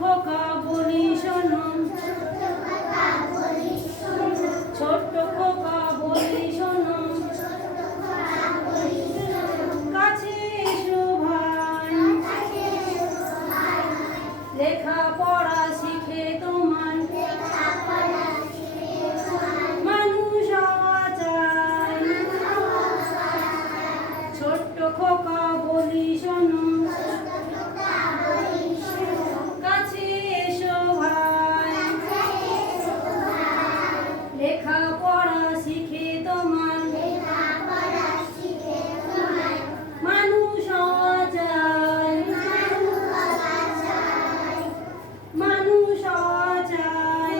খোকা বলি শোনো, ছোট্ট খোকা বলি শোনো, কাছে এসো ভাই, লেখা পড়া শিখে তোমার মানুষ হওয়া চাই। ছোট্ট খোকা বলি শোনো, কাছে এসো ভাই, লেখা পড়া শিখে তোমার মানুষ হওয়া চাই, মানুষ হওয়া চাই।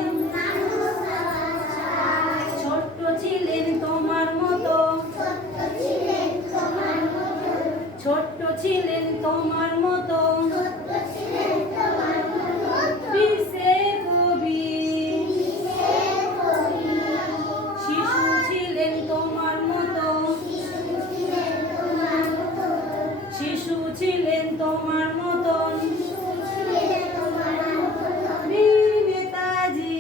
ছোট্ট ছিলেন তোমার মতো, ছোট্ট ছিলেন তোমার মতো, বিশ্বে কবি, শিশু ছিলেন তোমার মতো, শিশু ছিলেন তোমার মতন, বীর নেতাজি,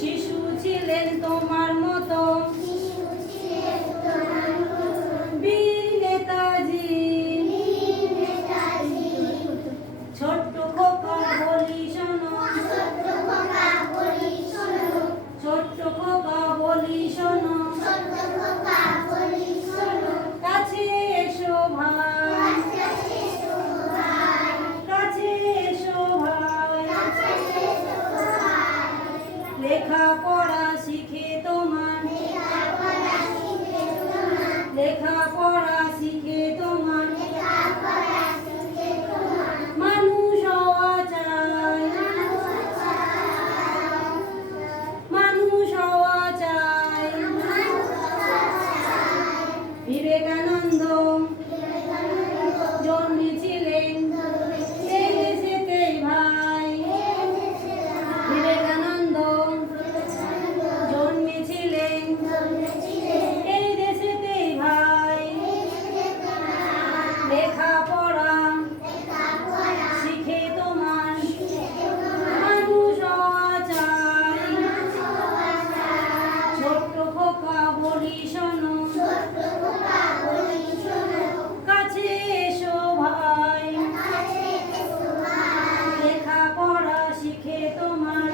শিশু ছিলেন তোমার মতো, বীর নেতাজি। ছোট্ট খোকা বলি শোনো, ছোট্ট খোকা বলি শোনো, কাছে এসো ভাই, কাছে এসো ভাই, লেখা পড়া শিখে তোমার, লেখা পড়া শিখে তোমার মানুষ হওয়া চাই, মানুষ হওয়া চাই। বিবেকানন্দ জন্মেছিলেন এই দেশেতেই ভাই, বিবেকানন্দ জন্মেছিলেন এই দেশেতেই ভাই, লেখা পড়া শিখে তোমার মানুষ হওয়া চাই। ছোট্ট খোকা বলি শোনো, কাছে এসো ভাই, লেখা পড়া শিখে তোমার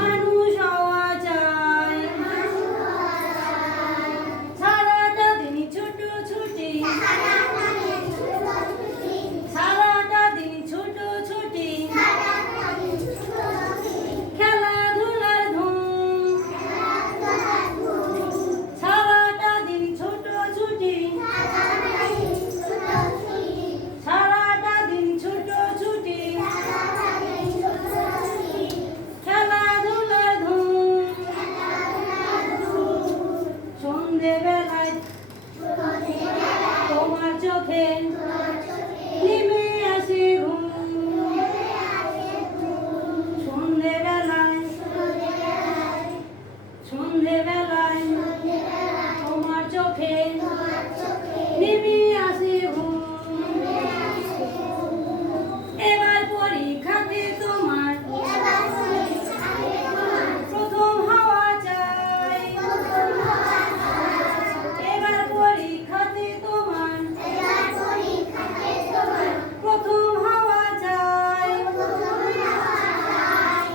মানুষ হওয়া চাই। সারাটা দিন ছুটোছুটি, সারাটা দিন ছুটোছুটি, খেলাধুলার ধুম, সারাটা দিন ছুটোছুটি, সারাটা দিন ছুটোছুটি, খেলাধুলার ধুম। সন্ধেবেলায় তোমার চোখে নেমে আসে ঘুম, সন্ধেবেলায়, সন্ধেবেলায় তোমার চোখে নেমে আসে ঘুম। এবার পরীক্ষাতে তোমার প্রথম হওয়া চাই, এবার পরীক্ষাতে তোমার প্রথম হওয়া চাই,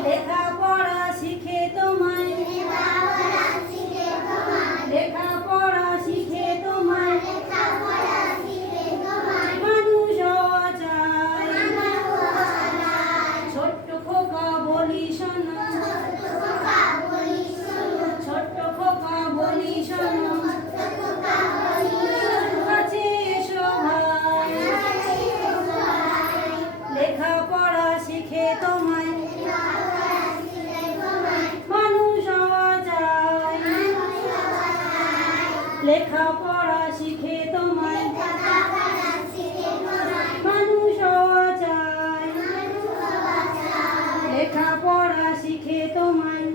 লেখা পড়া শিখে তোমায়, লেখা পড়া শিখে তোমায় মানুষ হওয়া চাই। ছোট্ট খোকা বলি শোনো, ছোট্ট খোকা বলি শোনো, কাছে এসো ভাই, লেখা পড়া শিখে তোমায় মানুষ হওয়া চাই, লেখা পড়া শিখে তোমায় মানুষ হওয়া চাই, লেখা পড়া শিখে তোমায়